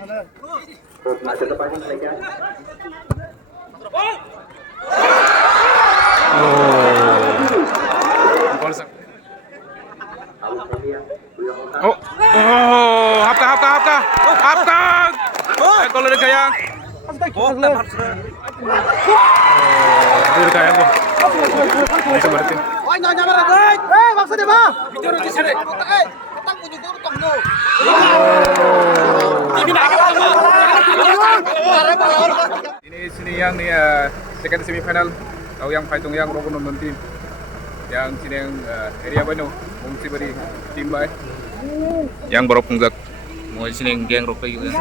Oh, Hapka. Kalau dari Gayang. Dari Gayang kok. Ini berarti. Ini yang nih second semifinal. Tahu yang fighting yang Rogo nonton tim. Yang sini yang area Bano, Bongsi Bari tim bay. Yang baru punggak. Mau sini yang geng Rogo juga.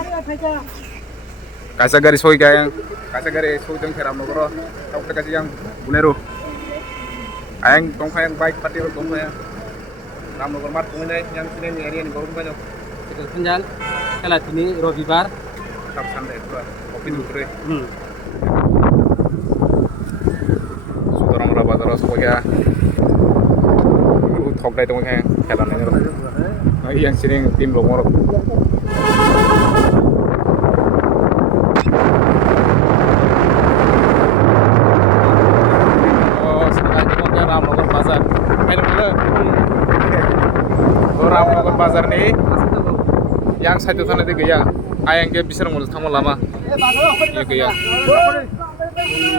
Kasa garis hoy gayang. Kasa garis hoy jeng keram nogro. Tahu kita kasih yang Bunero. Ayang tongkay yang baik pati ro tongkay. Ram nogro mat pungai yang sini yang area ni baru banyak. Itu penjal. Kala ini Robibar. Tap santai itu. Kopi dulu. Orang berapa terus pokoknya thok đây trong cái kẻ làm này nó yang sini tim lo ngorok oh sekarang kita Ramnogor Bazar main dulu Ramnogor Bazar nih yang satu sana itu gaya ayang ke bisa ngurus tamu lama iya gaya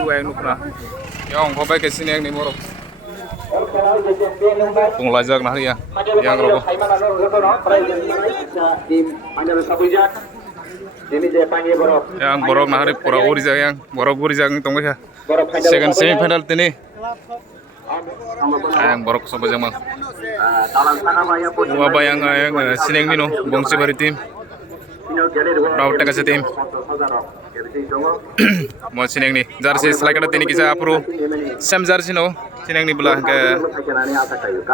ayang nukna yang kau baik kesini yang nimorok pengelajak nah ya yang robo yang borok nah hari pura urijak yang borok urijak tunggu ya second semifinal ini yang borok sobat jamal wabah yang sineng nino Bongsi Bari tim Rawat kasih tim mau sineng nih jersey selain ada ini kisah apro sam jersey no sineng nih belah ke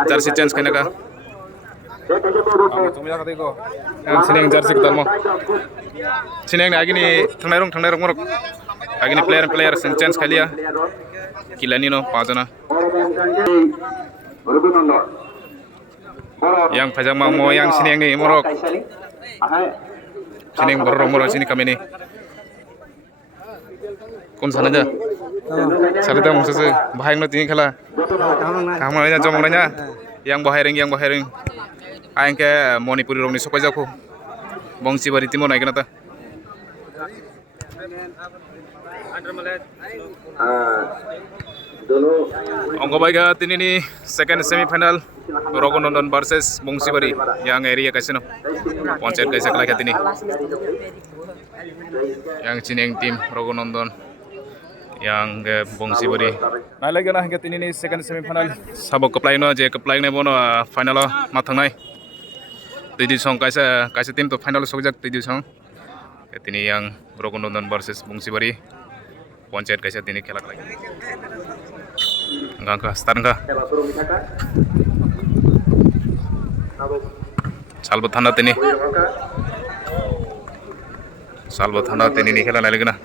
jersey chance kena ka yang sineng jersey kita mau sineng nih agini tengnerong morok agini player chance kali ya kila nino pajana yang pajama mau yang sineng nih morok sineng morok sini kami nih कौन सा नजा सारे dah maksud saya bahaya nggak tinggi kala kamu nanya jom nanya yang bahaya ayang ke Manipuri romni sokai jago Bongsi Bari timur naik nata Ongko baik ini nih second semifinal Rogo nonton versus Bongsi Bari yang area kasino ponset kaisa kelak ini yang Cineng tim Rogo nonton yang ke Bongsi Bari. Nah lagi nah kita ini second semifinal sabok keplain nih bono final matang nai. Tadi song kaisa tim to final sojak tadi song. Kita ini yang Rogo nonton versus Bongsi Bari. Poncet kaisa ini kelak lagi. Enggak start enggak. Salbut thanda ini. Salbut thanda ini खेला lagi ना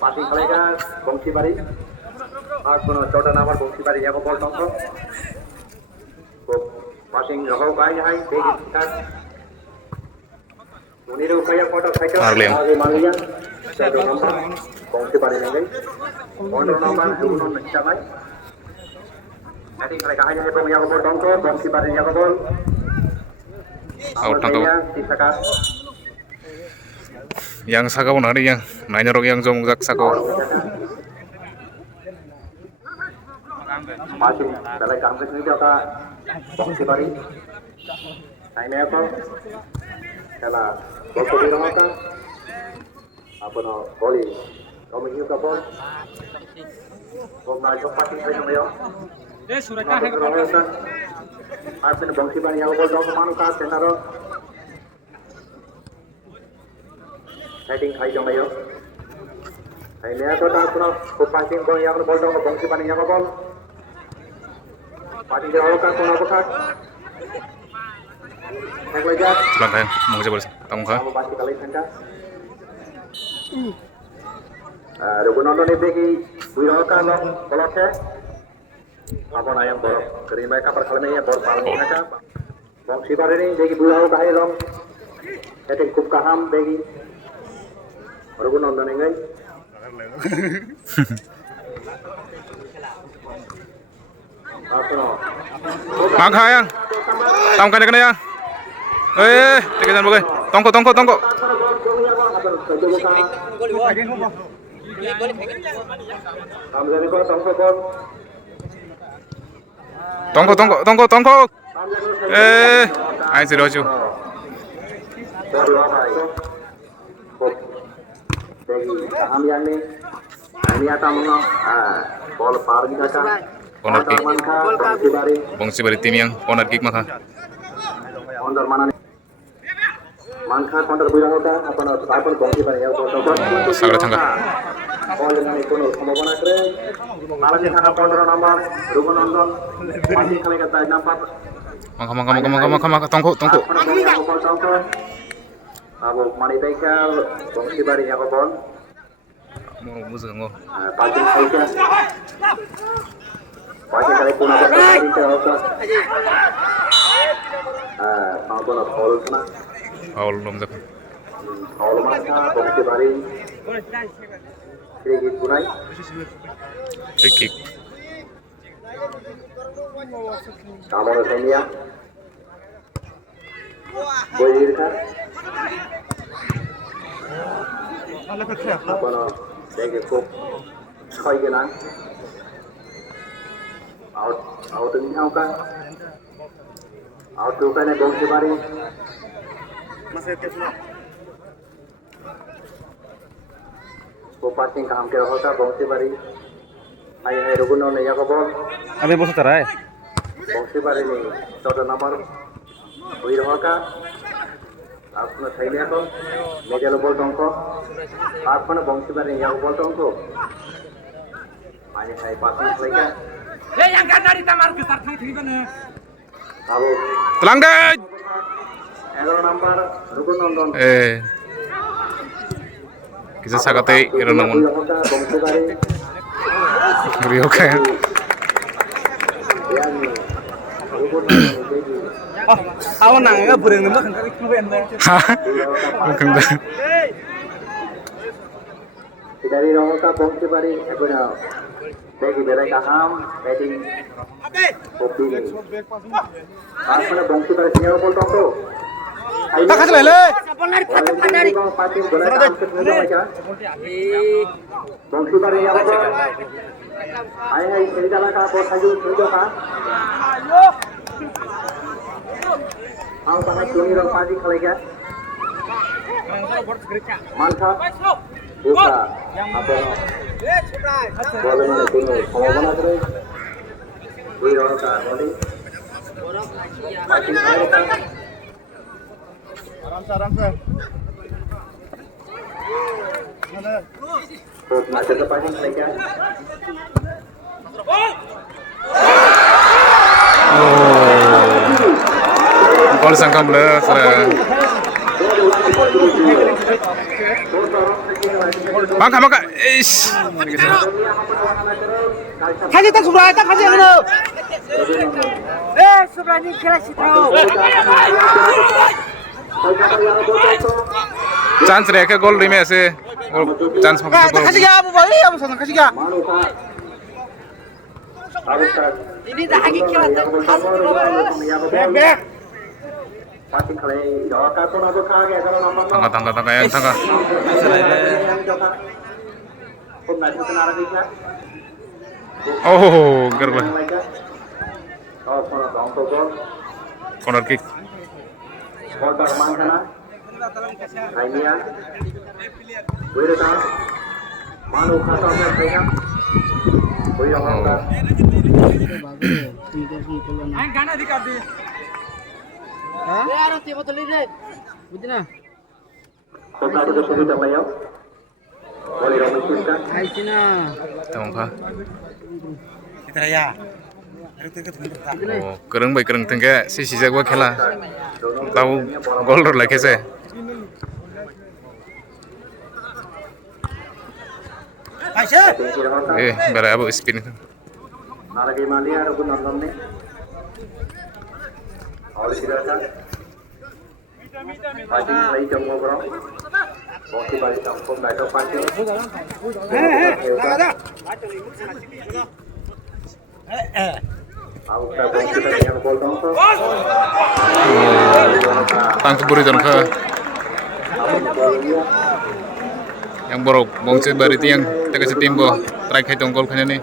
पासी खेलेगा बंसी बारी और कोनो छोटा नंबर बंसी बारी यहाँ को बॉल टॉप को पासिंग रहो गाय यहाँ बेग स्टार्ट मुनीरो कया फोटो साइकिल आगे मान लिया छोटा नंबर बंसी बारी लेंगे फोटो नंबर दूनो नच्चा भाई बैटिंग खेलेगा यहाँ पे यहाँ को बॉल टॉप बंसी बारी यहाँ को ball out tangkap yang sakau nari yang nanya rok yang jom jak sakau masih dalam kampus ini juga Bongsi Bari naik apa kalau waktu di rumah kan apa no boli kamu hiu kapal kamu naik pasti saya namanya suratnya hai आपने बंसी बारी यहाँ बोल रहा हूँ मानो कहाँ से ना रो हेडिंग खाई जाओ भाइयों आई नया तो ना सुनो को पासिंग को यहाँ बोल रहा हूँ बंसी बारी यहाँ बोल पार्टी के हालों का कौन आपको खाट एक लगा selang kayak mau coba tamu kah kamu pasti kali sangka Rugunondo ni begi buiroh kan lo kalau saya apa nayang borok kerima kapal kalmenya borok paling mereka Bongsi Barini bagi Bulau Kahirong. Setting Kup Kaham bagi Raghunandan engai. Mang khai yang, tong cái này yang, ê, cái gì vậy? Tongko. Tongko. Eh, ai sih doju? Kaham yang ni, ini atas mana? Ball par di kata. Corner kick. Bongsi Bari. Bongsi Bari tim yang corner kick maka. Onder mana ni? Manka counter bulan hoka, apa Bongsi Bari yang counter. Sagra thangga. Ball dengan itu সম্ভাবনা করে মালাজি থাকা 15 নম্বর রঘুনন্দন মাঝি খেলে গেছে number Maka tongko. Abu Mani Baikal Bongsi Bari yang ball Mau musuh ngo. Paling saja paling kali pun ada dari terasa apa nak ball sana Foul belum dah. ball mana Bongsi Bari sedikit punai Free kick. kamu Senia boleh kan apa nak sedikit kok koi ke nang out ni how kan out tu kan Bongsi Bari वो पासिंग काम के होता Bongsi Bari आई है रघुनंदन या का बॉल अबे बस तरह है Bongsi Bari ni 14 नंबर हुई रहा आपने सही लिया तो मेजर बॉल टोंको आपने Bongsi Bari या बॉल टोंको आई है पासिंग प्ले का ए yang kan dari tamar ke sarthang thi bane अब Telang deh. 11 नंबर Raghunandan Eh. Kita sakate iro namun Bongsi Bari Rio kan. yang Raghunandan jadi awan nang ga bureng nembak kan kali kuben deh Hah? Bukan dah. dari Rohota Bongsi Bari aguna bagi berai kaham batting kopi ni आपने Bongsi Bari siapa bol tongko tak kasih lele dari pating bola kam ke muda baca Bongsi Bari yang bol ai hai seri dala ka bol haju muda ka au sana tuni rang padi khalega mantap buka apa bola mana tunu সম্ভাবনা করে ওই রটা বলি পাটিং খালেগা आराम से तो मैच का पासिंग लेके Gol sangkam belas. Maka. Ish. kasih tak sebelah tak kasih ngono sebelah ni kira sitau Chance reka gol rime ase. Chance maka gol. kasih ya abu balik abu sana kasih ya ini dah lagi kira back passing खले का तो ना तो खा गया kalau number Tangga yang tangga. खूब मैच में आ रही है Oh, gerba. और फोन डाउन तो बॉल Corner kick. बॉल पर मान करना आइडिया वेरे का मानो खाता में देगा कोई होगा main गाना दिखा दे हां यार ते बोतल ले बुझना तो काटे तो सुविधा ले आओ बोले रोमिन का आई चिना Tengok ha. इधर या Oh, kereng baik kereng tengke si sisa gua khela. Tahu gol ro lagi se. Aisyah Berapa spin itu? Nara ke Malia Rघुनंदन ने Oleh silakan. Pagi lấy trong ngô bro. Bongsi bari kampung đại trong pagi. Auta bongsi bari yang bol dong tuh. Tangkap buri dan ke yang borok bongsi bari tiang teka setimbo track hai tongkol khanya ni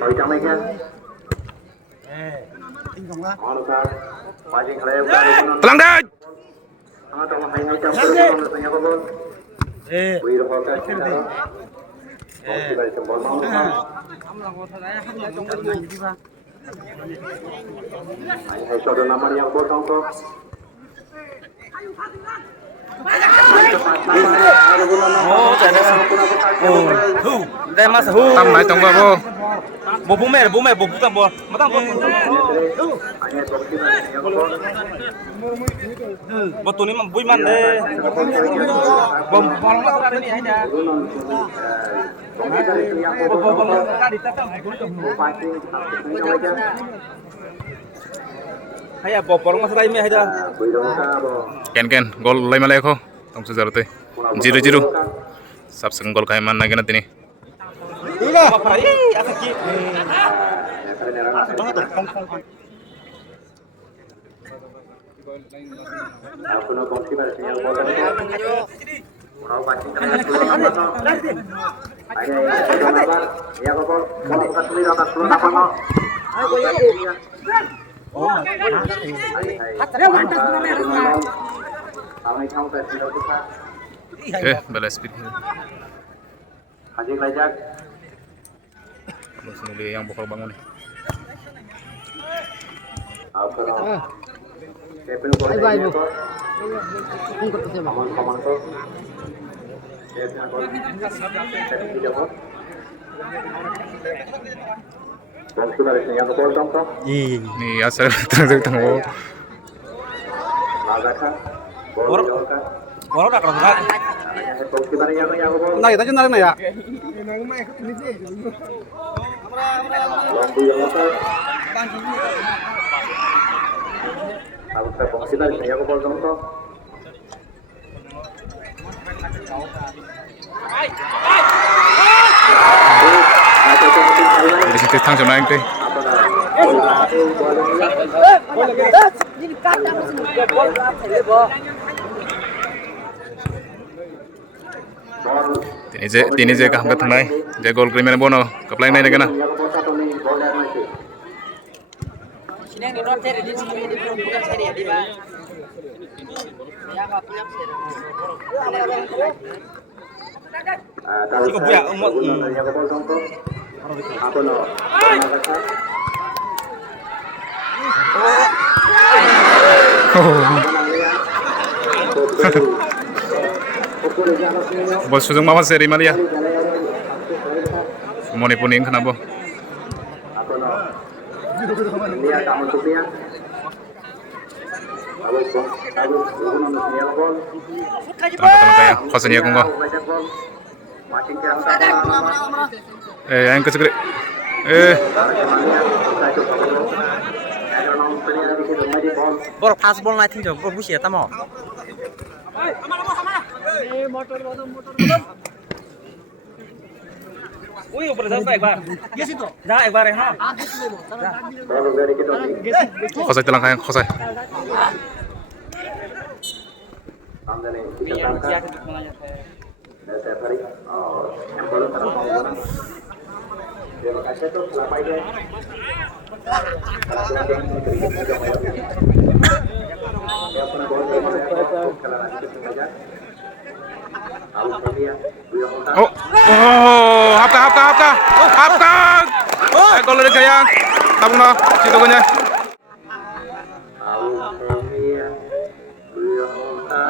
Rồi trong đây nha. telang dah tam nai tong ba bo bố mẹ tao bố mà tao bố tụi nó vui man đấy bố bóng nó ra đây này nha bố ra đi tao hay à bố bóng nó ra đây mẹ hay chưa ken ken gol lai malai ko tong su zarute 0-0 sab sang gol kai man na gana tini apa perai apa ki Aku nak kongsi pada sinyal bola ni. Mau pancing kena ya kok bola bukan tulis atas turun apa mau. Ayo ya. Oh. Ada mantas mana? Kami tahu versi kita. balas speed Haji Lajak. langsung dia yang bakal bangun nih Aku nak. Kepel bola. Ayo. Kaman tu. Dia gol. Tidak mau. Kongsi pada sinyal bola dong tu. nih asal terus tunggu Lagakan. Bola jauhkan. bố đặt rồi đấy Kongsi pada yang bola. này tao chân này à Lampu yang besar. Aku tak kongsi pada sinyal bola dong tu. di situ tang sama yang teh tini je kaham ka thangnai je gol kri mena bono kaplai nai na Sinang di non seri di sini di bukan seri ya di ba. Ya nggak punya seri. Cukup ya, umur. Aku nak. bos sujung mama seri malia moni puning kenapa Aku nak. Dia kamu tu dia. Aku nak gol. tengah kaya kosan ya kongko Macam kira yang kesegre Bor fast ball naik tinggal bor busi ya tamo. Ui, ऊपर जा एक बार ये सी तो जा एक बार हां Baru dari kita. kosai telang kaya kosai Amdani kita tangkap. Saya hari. Yang baru terang. Terima kasih tuh selamat ini. oh hapka gol dari kaya tabung no situ gonya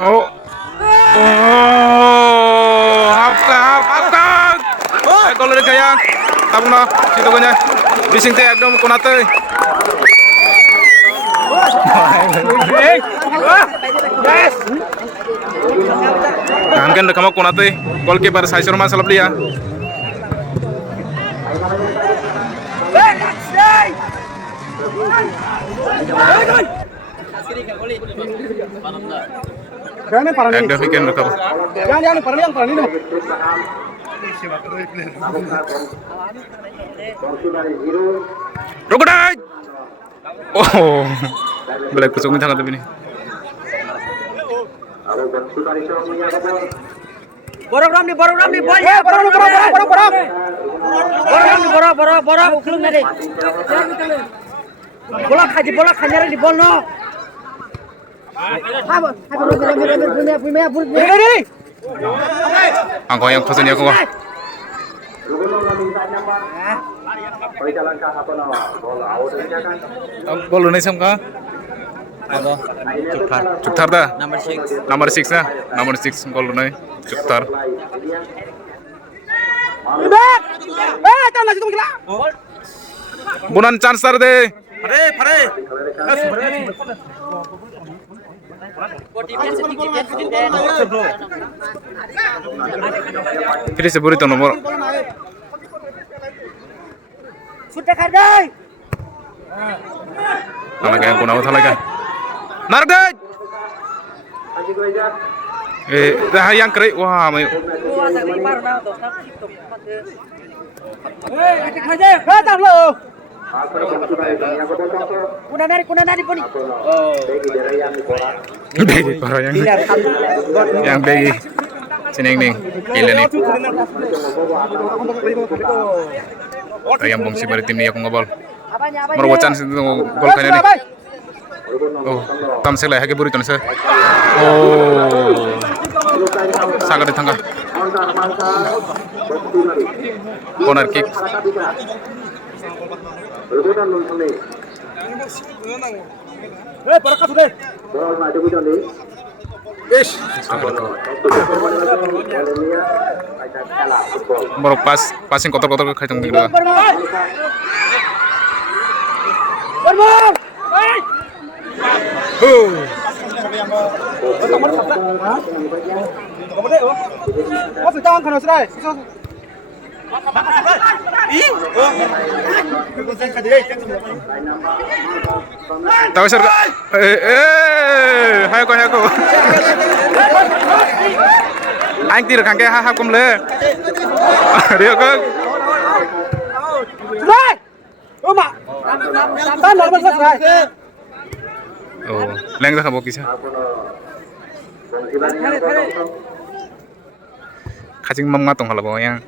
Oh. Hapkang. Gol dari Gayang. Tabungna situ gonya. Bising teh ekdom konate. Yes. Kan kamu konate. Goalkeeper Saisur Man salap dia. Jangan parah nih. Ekdom weekend rekam. Jangan parah nih yang parah nih. Rogodai. Oh. Belak kusung thangat tapi ini. Borok ram nih, bola. Borok, ukulun nih. Bola khanyar di bol no. Angko yang pesan ya kok. Gol ini sama Cuktar dah. Number 6 na. Number 6 gol ini Cuktar. Bunan chance tar deh. Kiri seburi tuh nomor. Sudah kadai. Anak yang kunau thalai kan. Nargai. Dah yang kere. Wah, mai. Kuna nari poni. Begi para yang begi. Sineng ning. Gila nih. Yang bongsi bari tim ni aku ngobol. Merwacan situ gol kayaknya nih. Oh, tam sekali hake buri tuh sir. Oh, sangat di tengah. Corner kick. Baru passing kotor-kotor ke kacang gitu. Tahu sir? Hayo ko. Anh ti được hàng cái hai cùng lệ. Điều cơ. Rồi. Ôm ạ. Tan nó vẫn rất rồi. Oh, leng dah kabok kisah. Kacing mam ngatong kalau yang.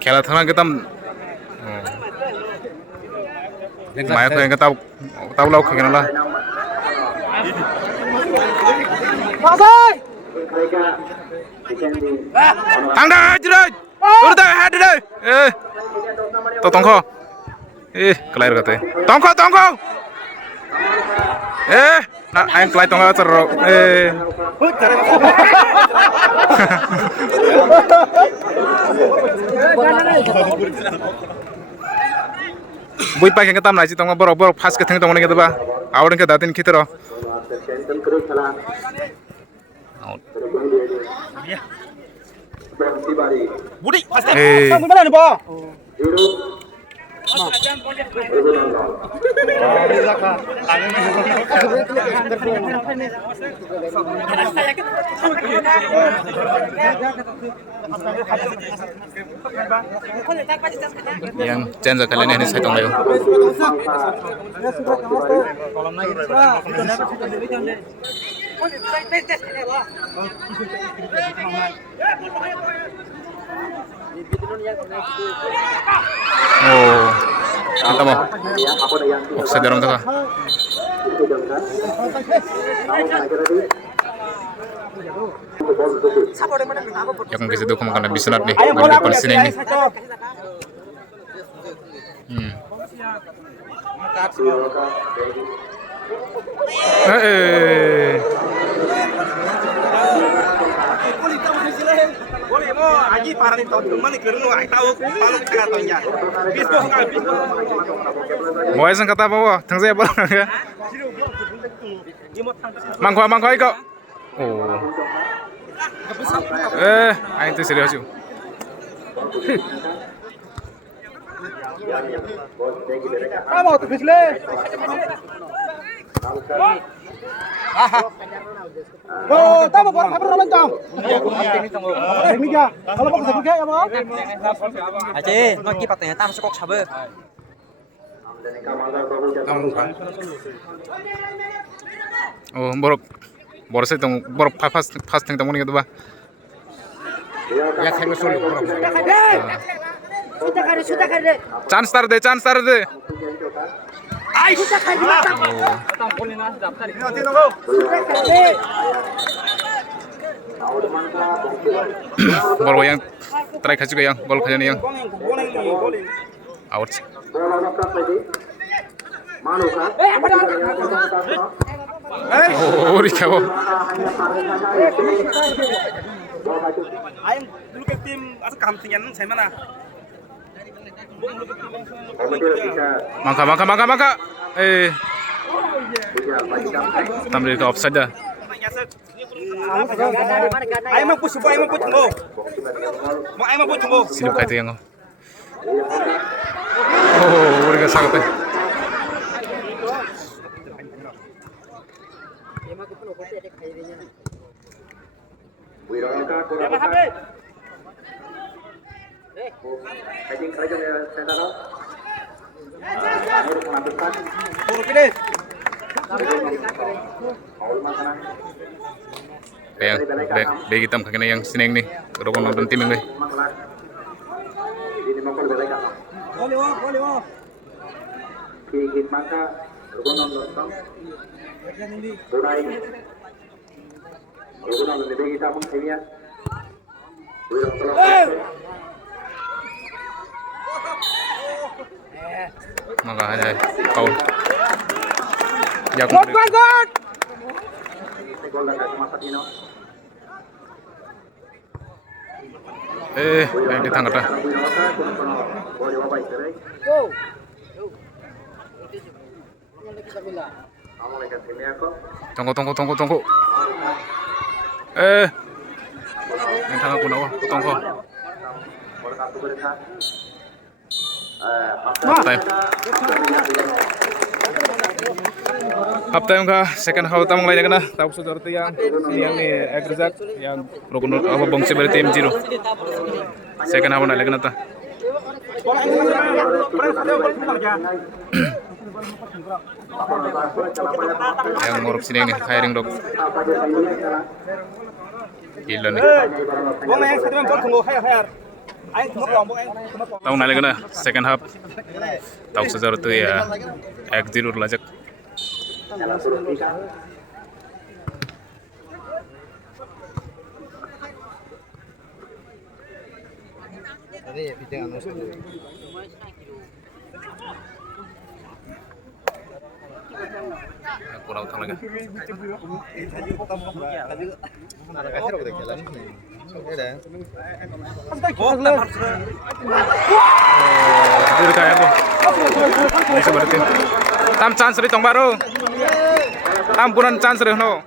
Kela thana kita. Maya ko yang kita tahu lau kena lah. Pasai. Anda jerat. Urda had deh. Tongko. Clear kate. Tongko. Nah, aing kelai tongko terus. Buat pakai kita mana sih tongko boro pas keteng tongko kita bah. Awalnya kita datin kita loh. Budi. Kamu mana nih, Bo? Yang chance kalian ini saya tunggu. Oh, kita mau. Offside dalam tuh. Yang ke situ kamu kena bisa nih. Di depan sini nih. Boleh mau aji parang tahun teman ikut lu ai tahu palu tengah tahunnya. Bis tuh kan bis. Mau sang kata apa? Tang saya apa? Mangkwa iko. Oh. Itu serius yuk. Kamu tuh bis le. Oh, tahu buat apa orang jam? Ini ya. Kalau mau sebut kayak apa? Aje, nó kia patenya tam sekok sabe. Oh, borok saya tong borok pas teng tong gitu ba. Ya saya usul. Sudah kade. Chance tar de. Ai, sudah kade matang. Sudah kade. Borok yang terakhir juga yang gol kayaknya yang out. Oh, dikau. Aing dulu ke tim asa kamtingan saya mana? Mangka. Tampil ke offside dah. Aing mau push tunggu. Mau aing mau push tunggu. Silip kayak itu yang. Oh, udah sangat. Bagi hitam kakeknya yang sineng nih, udah mau nonton tim ini. Maka ada foul. Gol. Yang ditangkap dah. Tunggu. Yang tangkap pun awak, tunggu. Halftime ka second half tamang lain kana tapos seperti yang ni Egrzak yang rukun apa bangsa dari tim 0 second half na lagi nata yang ngorok sini nih hiring dok gila nih tahu nale kana second half tahu seperti ya X0 lajak kurang utang lagi. Jadi kayak apa? Bisa berarti. Tam chance di tong baru. Tampunan chance deh no.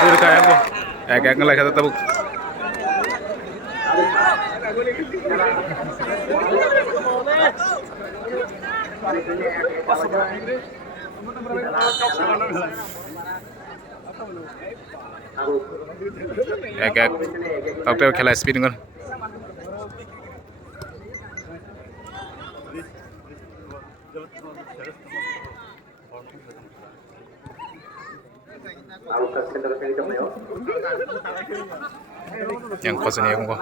Jadi kayak apa? Kayak ngelak kata tabuk. Kayak tahu खेला speed dengan yang kosan yang kok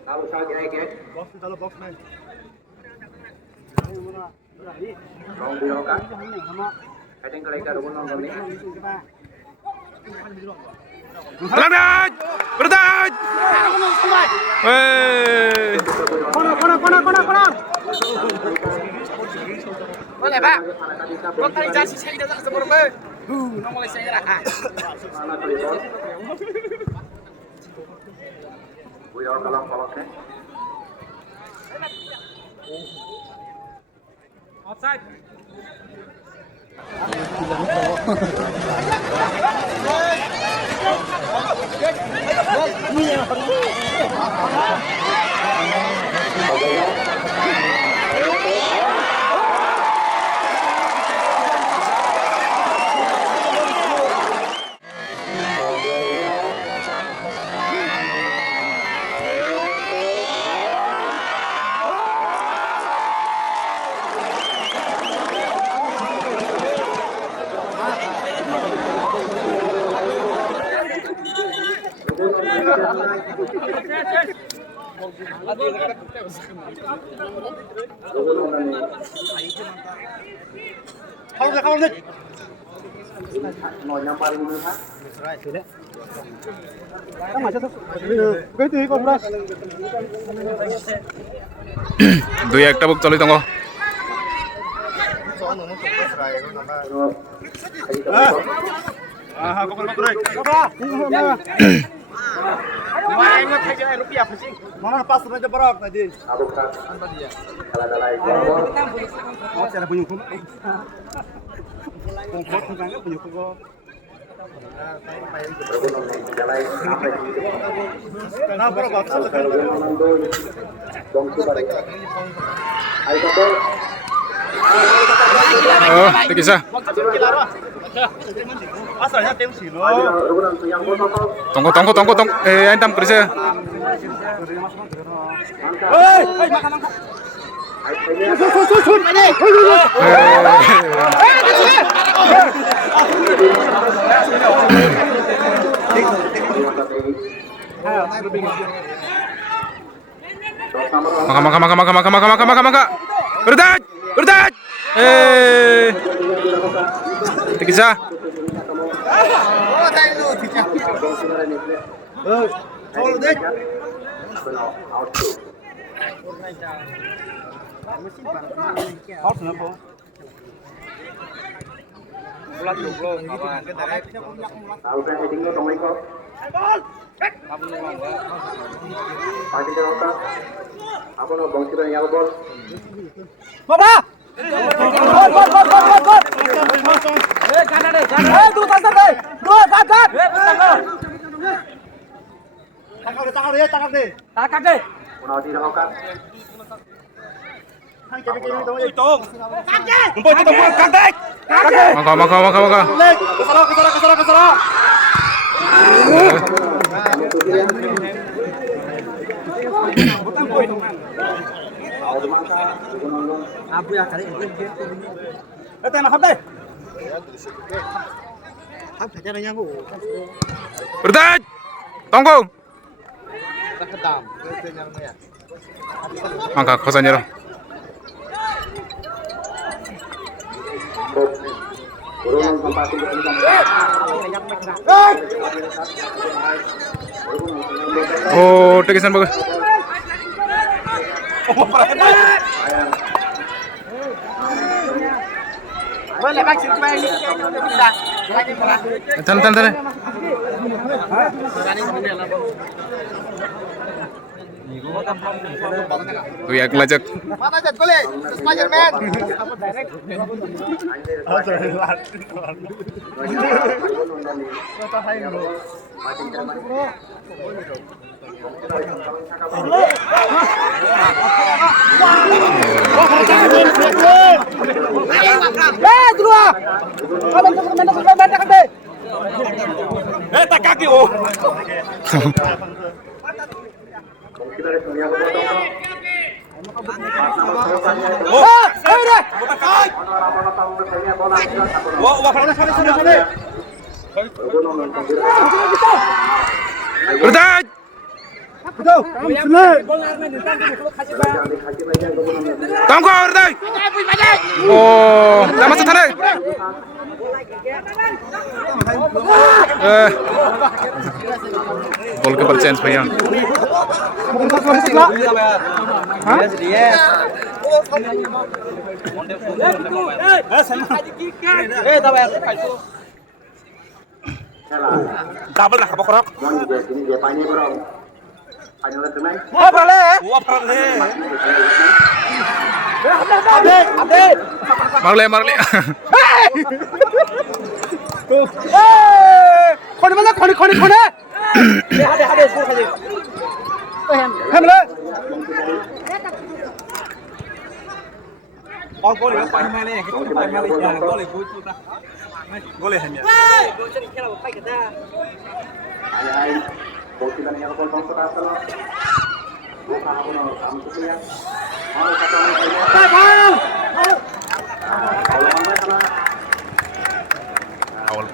Tahu saja ya. Rong birokan. Kadang mereka rumah nonton ini. Bertahan! Bertahan! Weh. Boleh, Pak. Lokalisasi saya datang ke Semarang. Nomor saya lah. Biro kalau koloknya. Outside. Ngồi năm ba mươi ha. দুই একটা বুক চলি তঙ্গ Mana pas saja berak tadi. Oh, cara punya hukum. Hukum kan punya hukum. Nah, berapa? oh tikisa Asalnya tim silo. tongko antam kerja Hei, makan makan. maka berdat tikisa Tangkap deh. maka Kesana. Abu ya kali ini. Tangkap deh. berdat tongko maka kosannya oh tikisan bagus Boleh, Pak. Coba ini. Tan. Tuh ya ngelajak. Mana jet boleh? Spiderman. Tak kaki oh. Bongsi Bari Sunia Gubernur Dongko. Bertahan. Tangkap bertahan. Oh, dah masuk sana. Goalkeeper change भैया. Double nak apa korok? Ini dia pani bro. Pani udah tunai. Wah perle. Marle marle. खोने मतलब खोने खोने खोने हाडे स्कोर खाली हम ले Oh gol ya pani male ya, kita pani male ya, gol itu kita. Gol ya hanya. gol jadi kira apa kita Hai, Bongsi Bari yang Gubernur Dongko Tasel. Bukan aku mau kamu tuh ya. Mau kata orang Awal.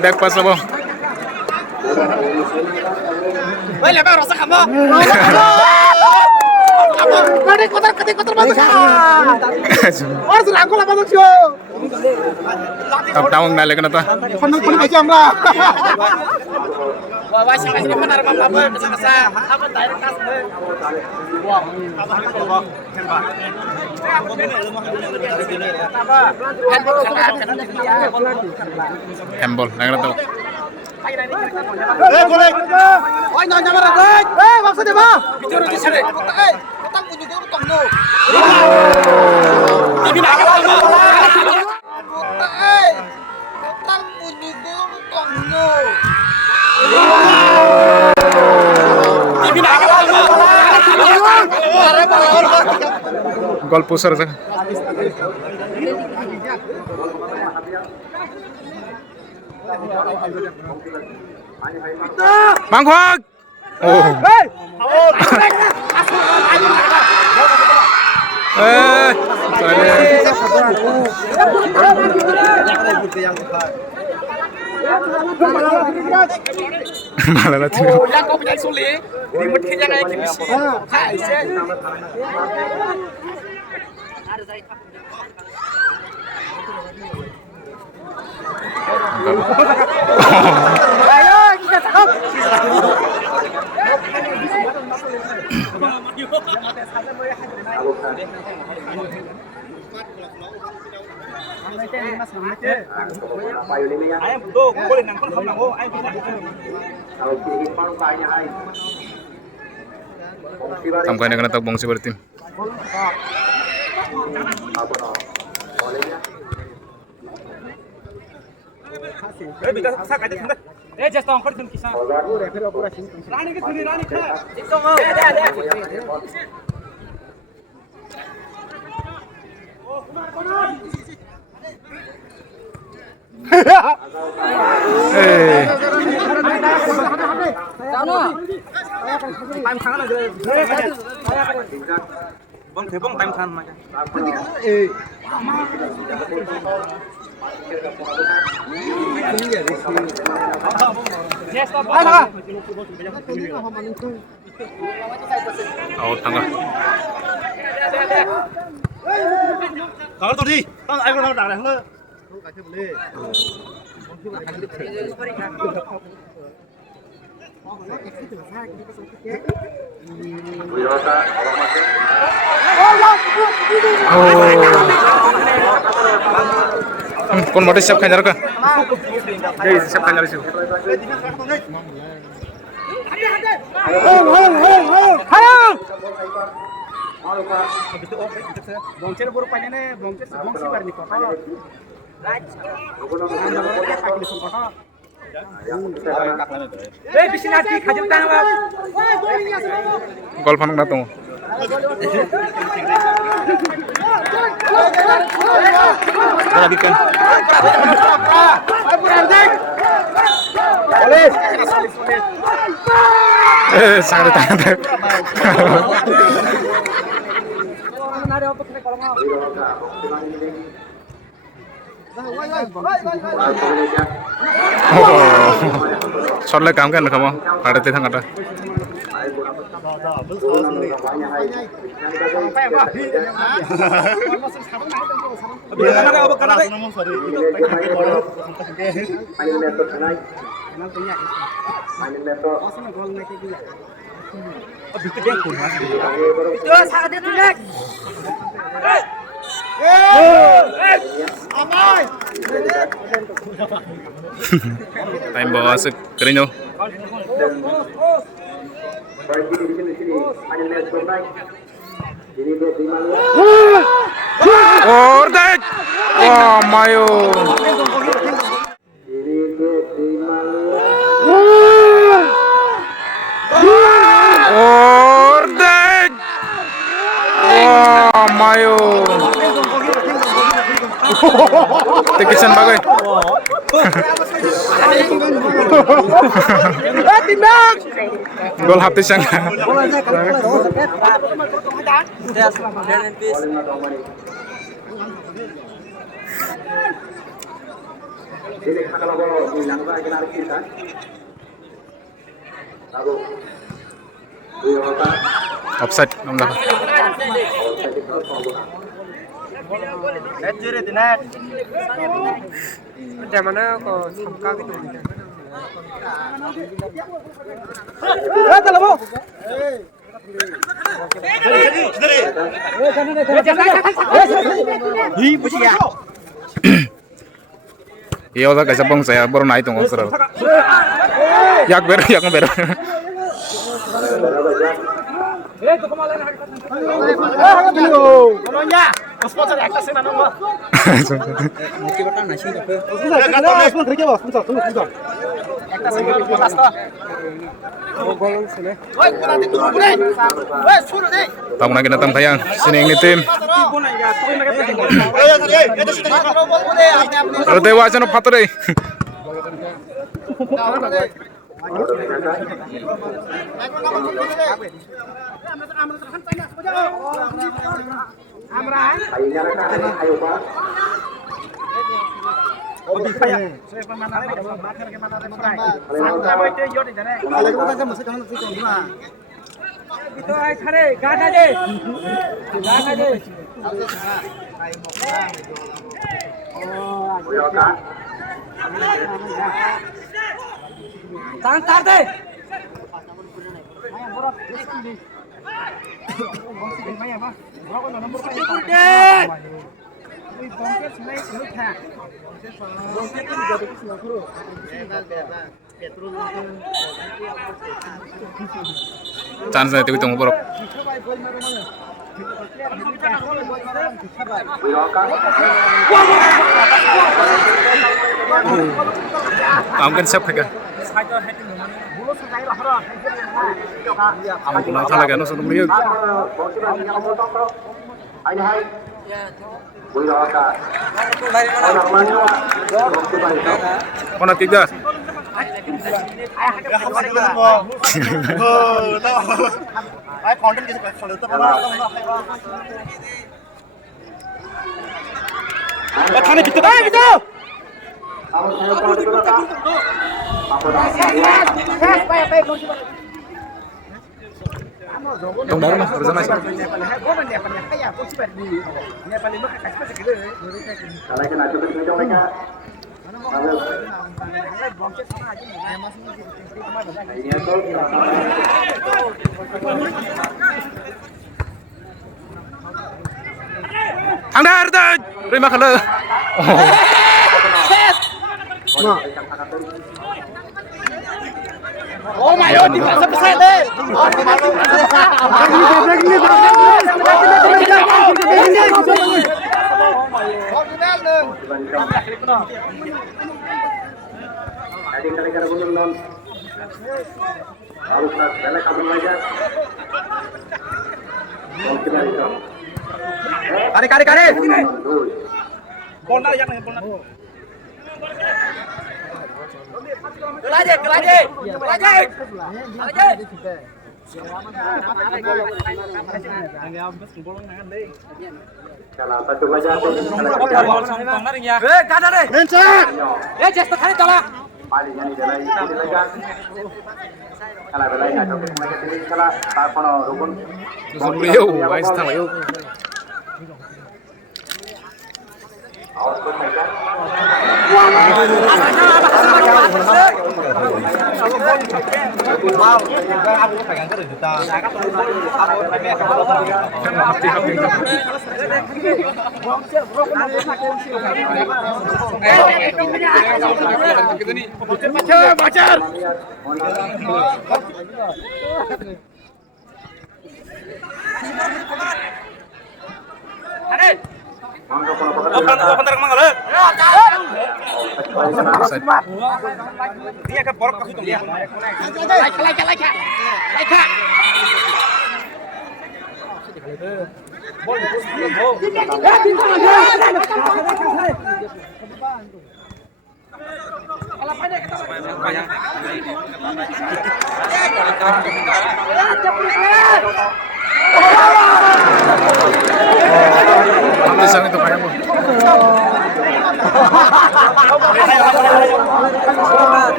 Back pass apa? Woi lebar rasa kamu खोने कोतर कते कोतर masuk और serangku lah masuk sio Up down na lagi nata. खोने खोने aja আমরা wah wah sih kasih benar apa kesa apa direct kas Handball lagi nata. boleh oi nang nyamar maksudnya apa bicara di sini ketang punya guru tong no ini nak apa ketang punya guru tong no ini nak apa Goal pusher sa. Mangkwag. Oh. Malah natin. yang kau punya sulit remote nya kayak kimisi hai sen ayo kita cakap Ayam betul, boleh nangkon kamu nangkon, ayam bisa. Kalau kiri paru kayaknya hai. Bongsi Bari Sampai na kanatag Bongsi Bari team. apa no? Bolehnya. Eh bisa sak aja sudah. Eh just tongkol tuh kisah. Rani ke sini Rani kah? itu mau ada Eh. Time khá là ghê. Vâng thế vâng time khăn mà. Yes, Out tangga. Kalau tuh di, tao ai còn đảo này hơn. Wirosa, orang masuk. Oh. kon mode siap kanyar ka dei siap kanyar siu bongcer baru panjangnya bongcer bar ni kota di sini hati kajam tangan gol panang datang perhatikan sangat tangan shot le काम kan kamu ada tentang ada time bawa sekerinyo Ordek wah mayo Ordek wah mayo Tekisan bagai gol hapis yang offside nampak net jure di net mana kok samka gitu iya udah kayak bang saya baru naik tuh ngobrol yak beru tamu lagi datang tayang sini ini tim Dewa aja no pato deh itu khare gana deh tangan tar deh chance itu tunggu borok mungkin siap kan Ang salah kan usah beliau. Mana tiga? Tong daru mas, bersama sih. Ang dar, terima kasih. Oh my god, di pasal besar deh. Adik kali-kali gunung non. Harus balik kabin aja. Kari. Polna yang nih polna. Kelajek. Kalau satu baca Just kali tolak. palingnya di dalam ini lagi. Kalau belai nggak cukup macam ini kalau tak kono rukun. Beliau, baik sama yuk. Awas pun mereka. Bentar kemana lo? Dia ke porok ke situ dia. Ambil itu kayak apa?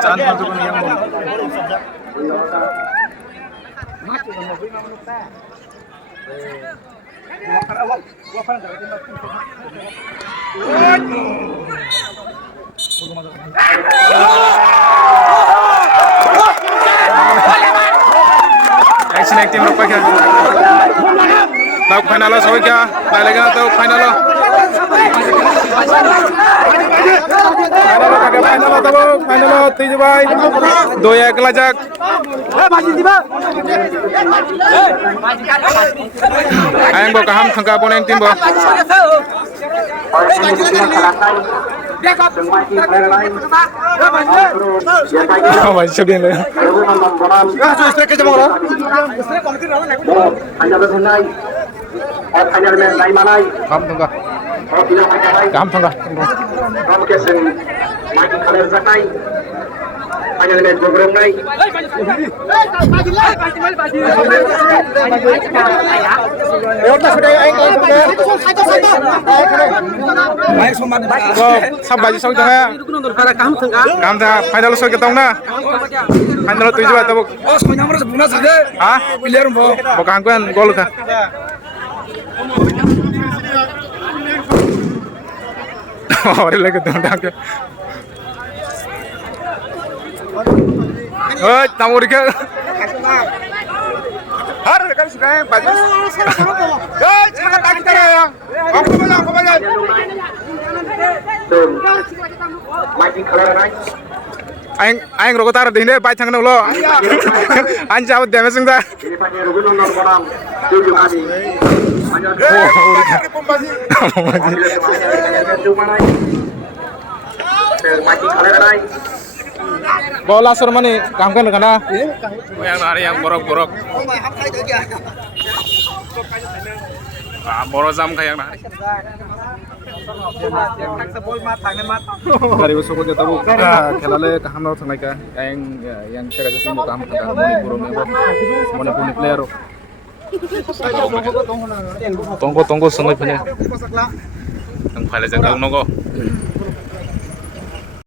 Jangan masuk yang action acting rupa kya tau final lo soy kya lagi na tau final lo Teej भाई 2-1 लजक ayang bo kaham thangka boneng tim bo masih sedih le kaham thangka Final match program nai. Sampai jauh jangan. Kamu dah final soal kita na. Final tujuh atau buk? Ah? Bukan kan gol kah? Orang lagi tendang ke. Oh, tamu dia. Har kan sudah baju. Eh, jangan tak kita ya. Aku banyak. Makin kalah naik. Aing rokok taruh di sini, baik jangan lo. Anjau dia meseng dah. Ini panjang rukun nonton kolam. Tujuh kali. Makin kalah naik. Bola surma nih, kamu kan kena. Yang lari yang borok-borok. Borok jam kayak yang lari. Dari besok kita tahu. Kelale kaham lo tengah ka. Yang kira kita mau kaham kita mau pun player. Tunggu sengai punya. Yang paling jaga nogo.